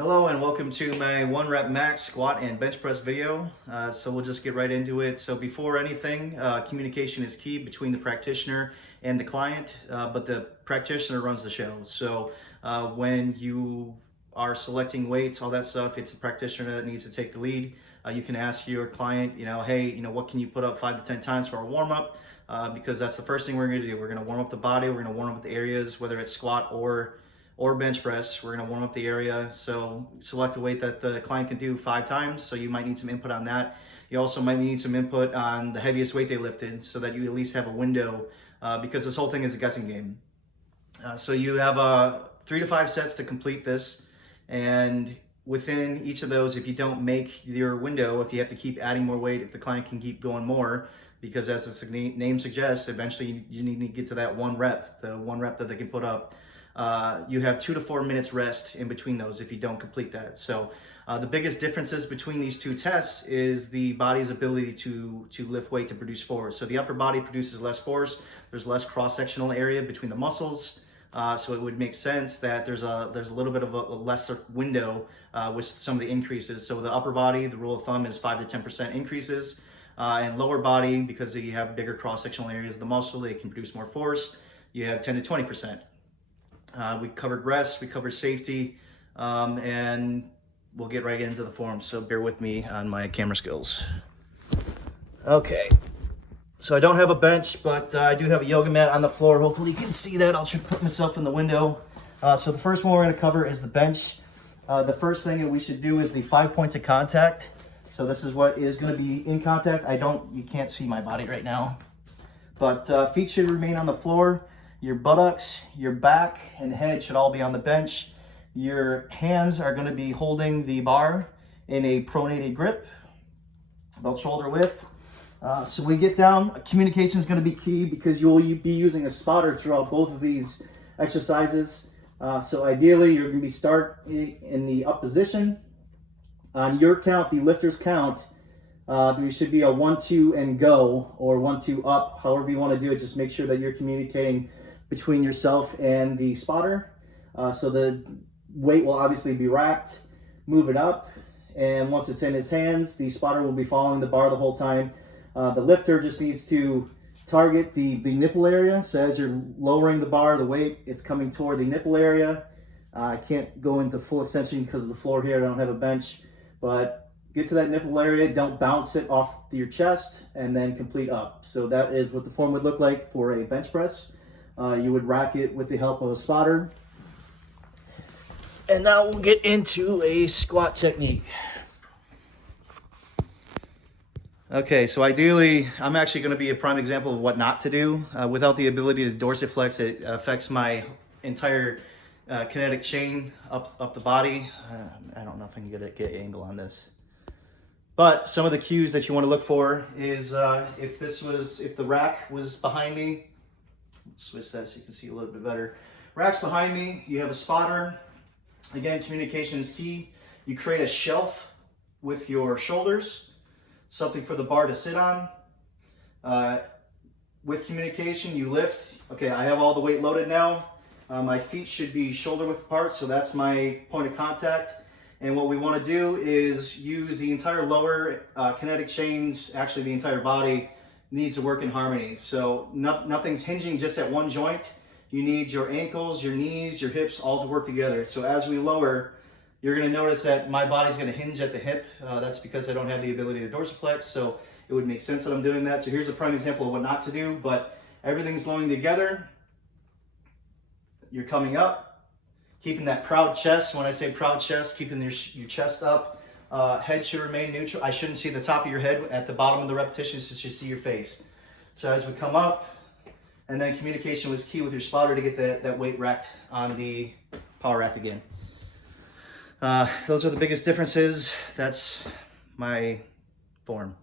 Hello and welcome to my 1 rep max squat and bench press video. So we'll just get right into it. So before anything, communication is key between the practitioner and the client, but the practitioner runs the show. So when you are selecting weights, all that stuff, it's the practitioner that needs to take the lead. You can ask your client, hey, what can you put up 5 to 10 times for a warm up? Because that's the first thing we're gonna do. We're gonna warm up the body, we're gonna warm up the areas, whether it's squat or bench press. We're gonna warm up the area. So select a weight that the client can do 5 times. So you might need some input on that. You also might need some input on the heaviest weight they lifted so that you at least have a window because this whole thing is a guessing game. So you have 3 to 5 sets to complete this. And within each of those, if you don't make your window, if you have to keep adding more weight, if the client can keep going more, because as the name suggests, eventually you need to get to that 1 rep, the 1 rep that they can put up. You have 2 to 4 minutes rest in between those if you don't complete that. So the biggest differences between these two tests is the body's ability to lift weight to produce force. So the upper body produces less force. There's less cross-sectional area between the muscles. So it would make sense that there's a little bit of a lesser window with some of the increases. So the upper body, the rule of thumb is 5 to 10% increases. And lower body, because you have bigger cross-sectional areas of the muscle, they can produce more force. You have 10 to 20%. We covered rest, we covered safety, and we'll get right into the form. So bear with me on my camera skills. Okay, so I don't have a bench, but I do have a yoga mat on the floor. Hopefully you can see that. I'll try to put myself in the window. So the first one we're going to cover is the bench. The first thing that we should do is the 5 points of contact. So this is what is going to be in contact. You can't see my body right now, but feet should remain on the floor. Your buttocks, your back, and head should all be on the bench. Your hands are going to be holding the bar in a pronated grip, about shoulder width. So we get down, communication is going to be key because you'll be using a spotter throughout both of these exercises. So ideally, you're going to be start in the up position. On your count, the lifter's count, there should be a 1, 2, and go, or 1, 2, up, however you want to do it. Just make sure that you're communicating between yourself and the spotter. So the weight will obviously be racked, move it up, and once it's in his hands, the spotter will be following the bar the whole time. The lifter just needs to target the nipple area. So as you're lowering the bar, the weight, it's coming toward the nipple area. I can't go into full extension because of the floor here. I don't have a bench, but get to that nipple area, don't bounce it off your chest, and then complete up. So that is what the form would look like for a bench press. You would rack it with the help of a spotter. And now we'll get into a squat technique. Okay, so ideally, I'm actually going to be a prime example of what not to do. Without the ability to dorsiflex, it affects my entire kinetic chain up the body. I don't know if I can get an angle on this. But some of the cues that you want to look for is if the rack was behind me, switch that so you can see a little bit better. Rack's behind me, you have a spotter. Again, communication is key. You create a shelf with your shoulders, something for the bar to sit on. With communication, you lift. Okay, I have all the weight loaded now. My feet should be shoulder width apart, so that's my point of contact. And what we want to do is use the entire lower kinetic chains, actually the entire body needs to work in harmony. So nothing's hinging just at one joint. You need your ankles, your knees, your hips all to work together. So as we lower, you're going to notice that my body's going to hinge at the hip. That's because I don't have the ability to dorsiflex, so it would make sense that I'm doing that. So here's a prime example of what not to do, but everything's flowing together. You're coming up, keeping that proud chest. When I say proud chest, keeping your chest up. Head should remain neutral. I shouldn't see the top of your head at the bottom of the repetitions. You should see your face. So as we come up, and then communication was key with your spotter to get that weight racked on the power rack again. Those are the biggest differences. That's my form.